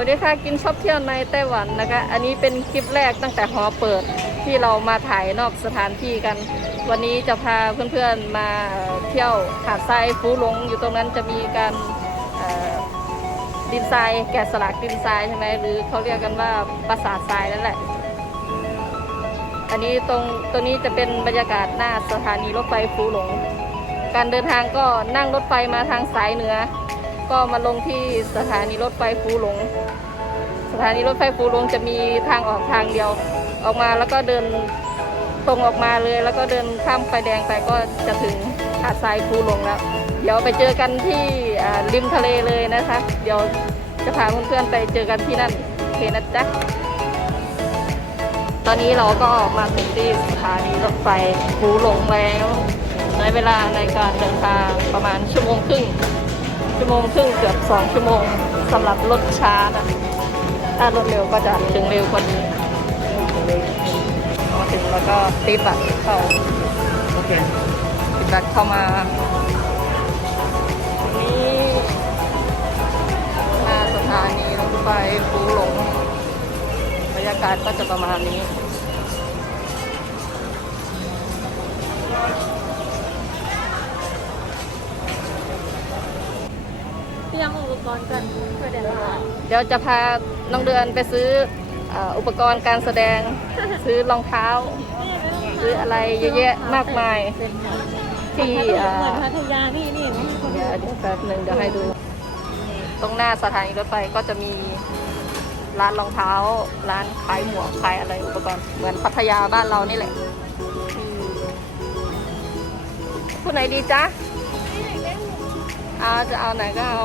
วันนี้ค่ะกินชอบเที่ยวในไต้หวันนะคะ อันนี้เป็นคลิปแรกตั้งแต่หอเปิดที่เรามาถ่ายนอกสถานที่กัน วันนี้จะพาเพื่อนๆมาเที่ยวหาดทรายฟูหลงอยู่ตรงนั้นจะมีการดินทรายแกะสลักดินทรายใช่ไหมหรือเขาเรียกกันว่าปราสาททรายนั่นแหละ อันนี้ตรงตรงนี้จะเป็นบรรยากาศหน้าสถานีรถไฟฟูหลง การเดินทางก็นั่งรถไฟมาทางสายเหนือ ก็มาลงที่สถานีรถไฟฟูหลง สถานีรถไฟฟูลงจะมีทางออกทางเดียว ออกมาแล้วก็เดินตรงออกมาเลย แล้วก็เดินข้ามไฟแดงไปก็จะถึงหาดทรายฟูลงแล้ว เดี๋ยวไปเจอกันที่ริมทะเลเลยนะคะ เดี๋ยวจะพาเพื่อนๆไปเจอกันที่นั่นโอเคนะจ๊ะตอนนี้เราก็มาถึงที่สถานีรถไฟฟูลงแล้วในเวลาในการเดินทางประมาณชั่วโมงครึ่งชั่วโมงครึ่งเกือบสองชั่วโมงสำหรับรถช้านะ ถ้ารถเร็วก็จะถึงเร็วกว่านี้มาถึงแล้วก็ตีบัตรเข้าโอเคตีบัตรเข้ามานี่หน้าสถานีรถไฟฟูหลงบรรยากาศก็จะประมาณนี้เตรียมอุปกรณ์กันเพื่อเดินทางเดี๋ยวจะพา น้องเดือนไปซื้อออุปกรณ์การแสดง ซื้อรองเท้า ซื้ออะไรเยอะแยะมากมาย ที่อ่อพัทยานี่นี่เดี๋ยวแป๊บหนึ่งเดี๋ยวให้ดู ตรงหน้าสถานีรถไฟก็จะมีร้านรองเท้า ร้านขายหมวกขายอะไรอุปกรณ์เหมือนพัทยาบ้านเรานี่แหละผู้ไหนดีจ๊ะเอาจะเอาไหนก็เอา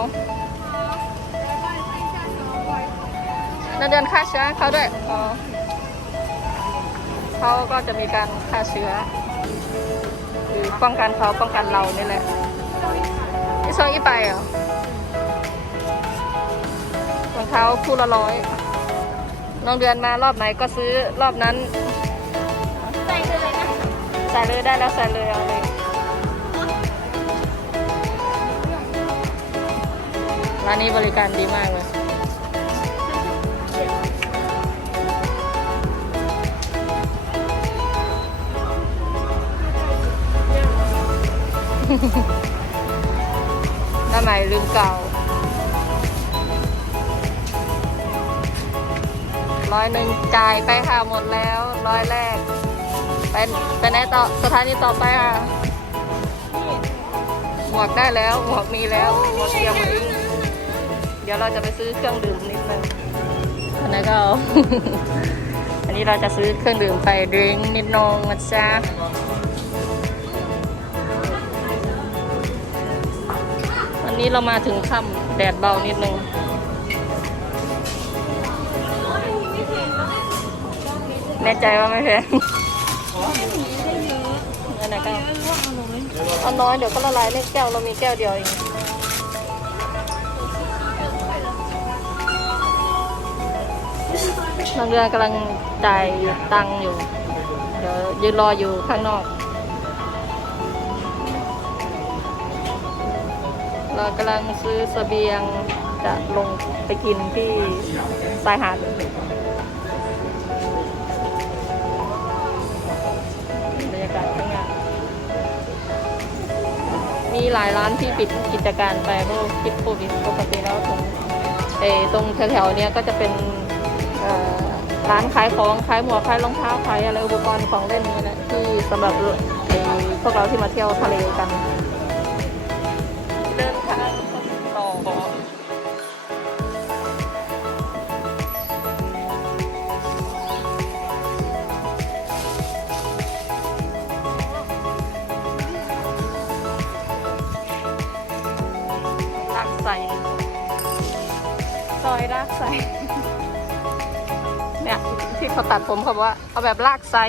น้าเดือนฆ่าเชื้อให้เขาด้วยอ๋อเขาก็จะมีการฆ่าเชื้อคือป้องกันเขาป้องกันเรานี่แหละที่ซองอีไปเหรอรองเท้าคู่ละร้อยน้องเดือนมารอบไหนก็ซื้อรอบนั้นใส่เลยนะใส่เลยได้แล้วใส่เลยเอาเลยร้านนี้บริการดีมากเลย หน้าใหม่ลืมเก่าร้อยหนึ่งจ่ายไปค่ะหมดแล้วร้อยแรกไปไปไหนต่อสถานีต่อไปค่ะ หมวกได้แล้วหมวกมีแล้วหมวกเตรียมไว้เดี๋ยวเราจะไปซื้อเครื่องดื่มนิดนึงอันนั้นก็อาอันนี้เราจะซื้อเครื่องดื่มไปดริงก์นิดนงนะจ๊ะ นี้เรามาถึงค่ำแดดเบานิดนึงแน่ใจว่าไม่แพงอันไหนก็เอาน้อยเดี๋ยวก็ละลายในแก้วเรามีแก้วเดียวเองน้องเรือกำลังจ่ายตังค์อยู่ เดี๋ยวยืนรออยู่ข้างนอก เรากำลังซื้อเสบียงจะลงไปกินที่ชายหาดบรรยากาศข้างหน้ามีหลายร้านที่ปิดกิจการไปเพราะคิดโควิดปกติแล้วตรงเอตรงแถวๆเนี้ยก็จะเป็นร้านขายของขายหมวกขายรองเท้าขายอะไรอุปกรณ์ของเล่นนี่แหละที่สำหรับพวกเราที่มาเที่ยวทะเลกัน ต่อลากใส่ซอยลากใส่เนี่ยที่เขาตัดผมเขาบอกว่าเอาแบบลากใส่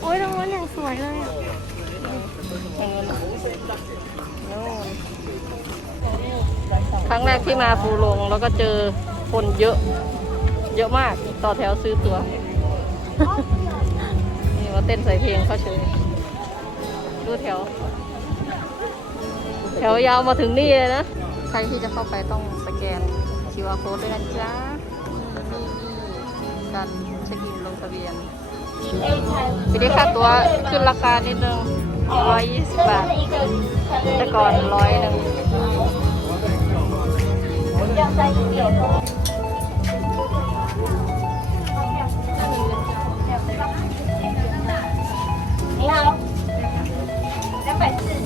โอ้ยรางวัลอย่างสวยเลยอะอย่างนี้นะนู่น ครั้งแรกที่มาฟูลงแล้วก็เจอคนเยอะ เยอะมากต่อแถวซื้อตัว นี่ว่าเต้นใส่เพลงเขาเฉยดูแถว แถวยาวมาถึงนี่เลยนะ ใครที่จะเข้าไปต้องสแกน QR QR code ด้วยนะจ๊ะการเช็คอินลงทะเบียนปีนี้ค่าตัวขึ้นราคานิดนึง120 บาท แต่ก่อนร้อยหนึ่ง 两三一六。你好，两百四。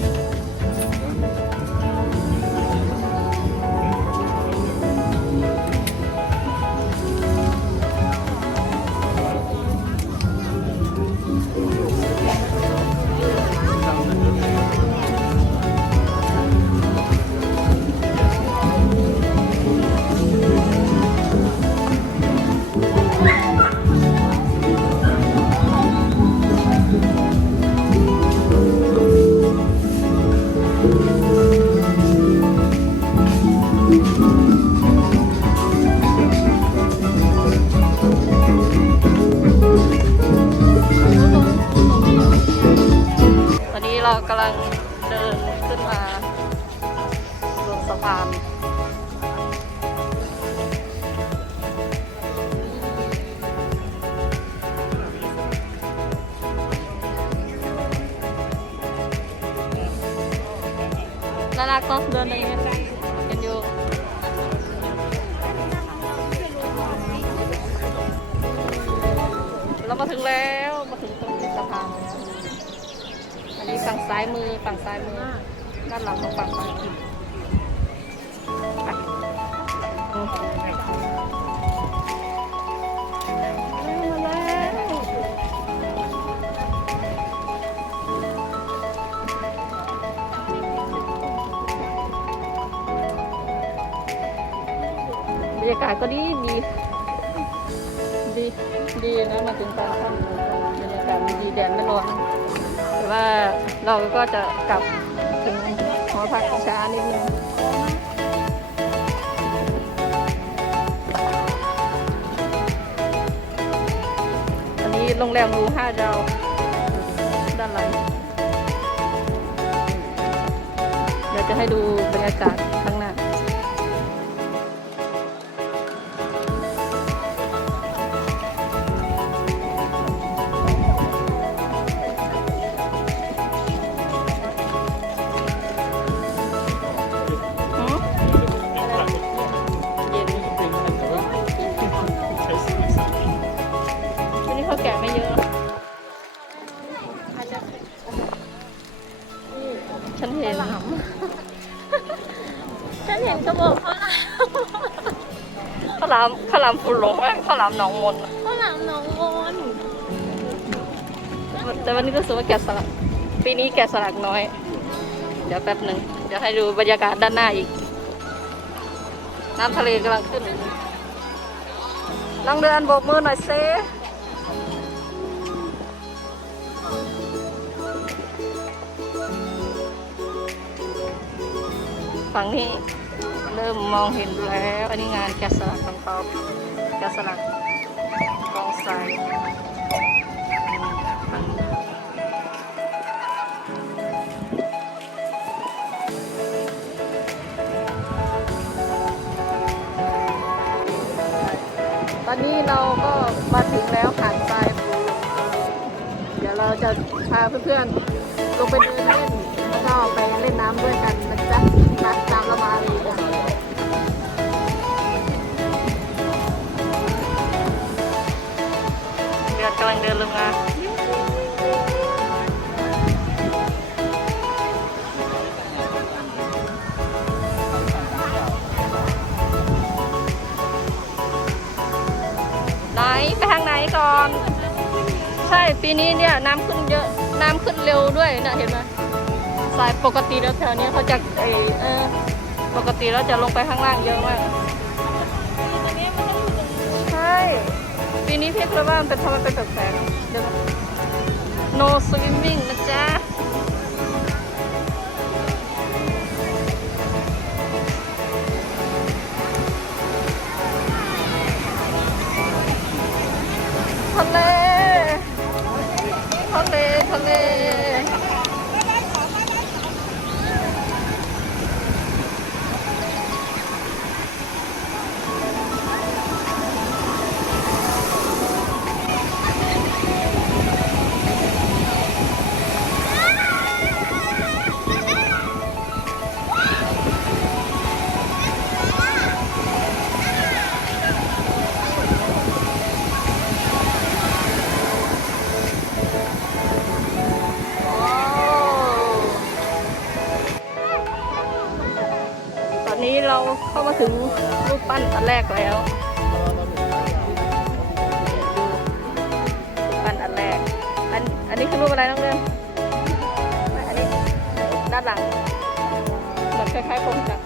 บนสะพานน่ารักเนเดินอย่างเงี้ยเห็นอยู่เรามาถึงแล้วมาถึงตรงที่สะพานแล้วอันนี้ฝั่งซ้ายมือฝั่งซ้ายมือด้านหลังของฝั่งซ้ายมือากาศก็ดีดีดีดีนะมาถึงตอนค่ำบรรยากาศดีแดดไม่ร้อน แต่ว่าเราก็จะกลับถึงหอพักช้านิดนึงอันนี้โรงแรมรูห้าดาวด้านหลังเดี๋ยวจะให้ดูบรรยากาศ ฉันเห็น ฉันเห็นกระบอกข้าวหลามข้าวหลามข้าวหลามฝุ่นหลงไหมข้าวหลามหนองมนอะข้าวหลามหนองมนแต่วันนี้ก็รู้สึกว่าแกะสลัก ปีนี้แกะสลักน้อย เดี๋ยวแป๊บหนึ่งเดี๋ยวให้ดูบรรยากาศด้านหน้าอีก น้ำทะเลกำลังขึ้นลังเดือนโบกมือหน่อยเซ ฝั่งนี้เริ่มมองเห็นแล้ว อันนี้งานแกะสลักของเขาแกะสลักกองทรายตอนนี้เราก็มาถึงแล้วหาดทรายภูเดี๋ยวเราจะพาเพื่อนๆลงไปเดินเล่นแล้วก็ไปเล่นน้ำด้วยกันนะจ๊ะ มาตามเรามาเลยค่ะเดือดกำลังเดินลงมาไหนไปทางไหนก่อน ใช่ปีนี้เนี่ยน้ำขึ้นเยอะ น้ำขึ้นเร็วด้วยเนะเห็นไหม สายปกติแล้วแถวนี้เขาจะเออเออปกติแล้วจะลงไปข้างล่างเยอะมากใช่ปีนี้พี่เคยว่ามันเป็นทำไมเป็นแปลกๆเดี๋ยวนะ no swimming ถึงรูปปั้นอันแรกแล้วรูปปั้นอันแรก อันอันนี้คือรูปอะไรน้องเดินไม่อันนี้ด้านหลังเหมือนคล้ายๆผมจัก็ไ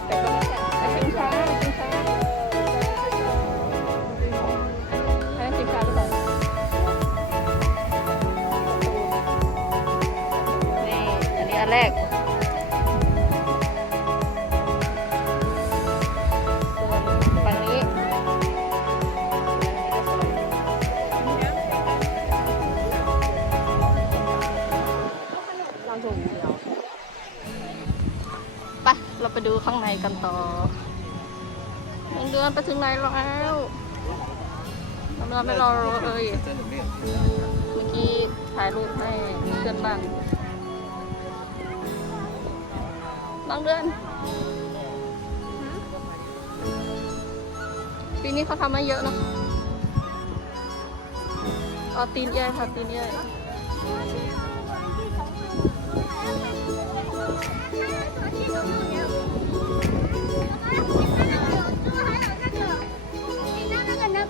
ถึงไหนแล้วเราไม่รอเลย เมื่อกี้ถ่ายรูปให้เพื่อนบ้านน้องเดือน ปีนี้เขาทำมาเยอะเนาะเอาตีนเย่ค่ะตีนเย่นี่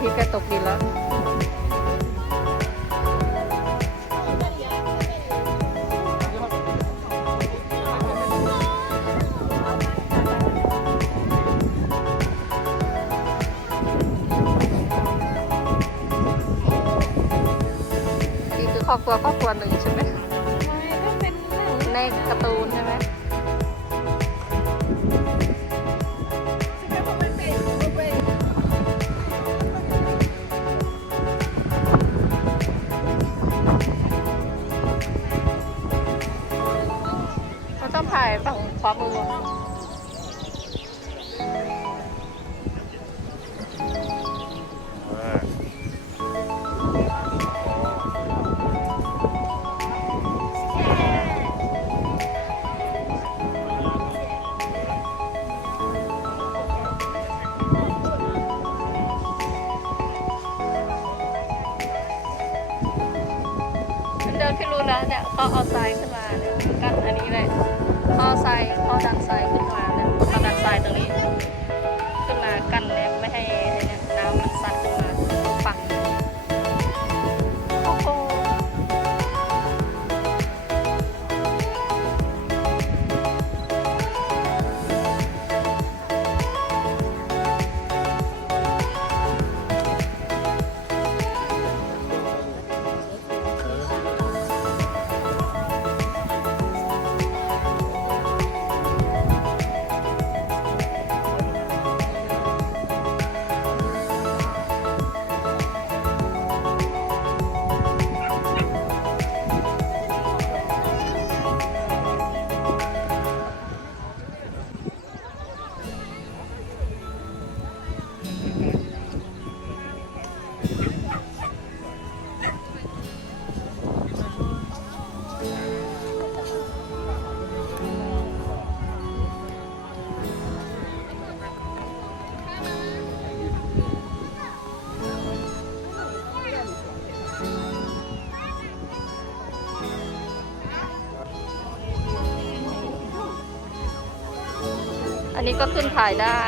ทิตย์ก็ตกดินแล้ว นี่คือครอบครัวครอบครัวหนึ่งใช่ไหม ฝั่งขวามือเดินที่รู้แล้วเนี่ยเขาเอาทรายขึ้นมาเนี่ยกันอันนี้เลย เขาเอทรายเขาดันทรายขึ้นมาเนี่ยท่อดันทรายตรงนี้ ขึ้นมากันแล้ว อันนี้ก็ขึ้นถ่ายได้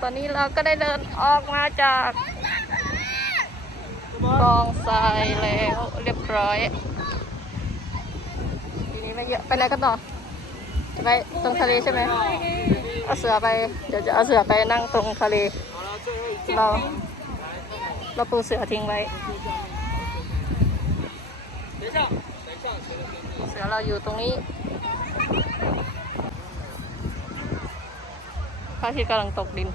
ตอนนี้เราก็ได้เดินออกมาจากกองทรายแล้วเรียบร้อย ทีนี้ไม่เยอะไปไหนกันต่อจะไปตรงทะเลใช่ไหมเอาเสือไป เดี๋ยวจะเอาเสือไปนั่งตรงทะเล เราเราปูเสือทิ้งไว้ เสือเราอยู่ตรงนี้พระอาทิตย์กำลังตกดิน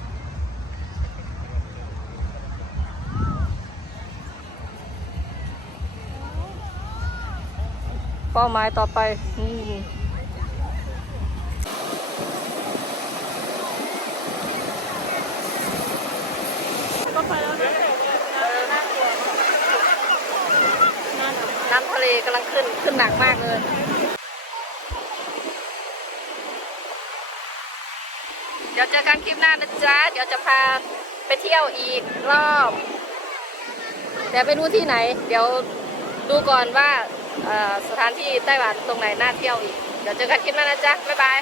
เป้าหมายต่อไปนี่น้ำทะเล กำลังขึ้นขึ้นหนักมากเลย เดี๋ยวเจอกันคลิปหน้านะจ๊ะ เดี๋ยวจะพาไปเที่ยวอีกรอบ แต่ไม่รู้ที่ไหน เดี๋ยวดูก่อนว่าสถานที่ไต้หวันตรงไหนน่าเที่ยวอีก เดี๋ยวเจอกันคลิปหน้านะจ๊ะ บ๊ายบาย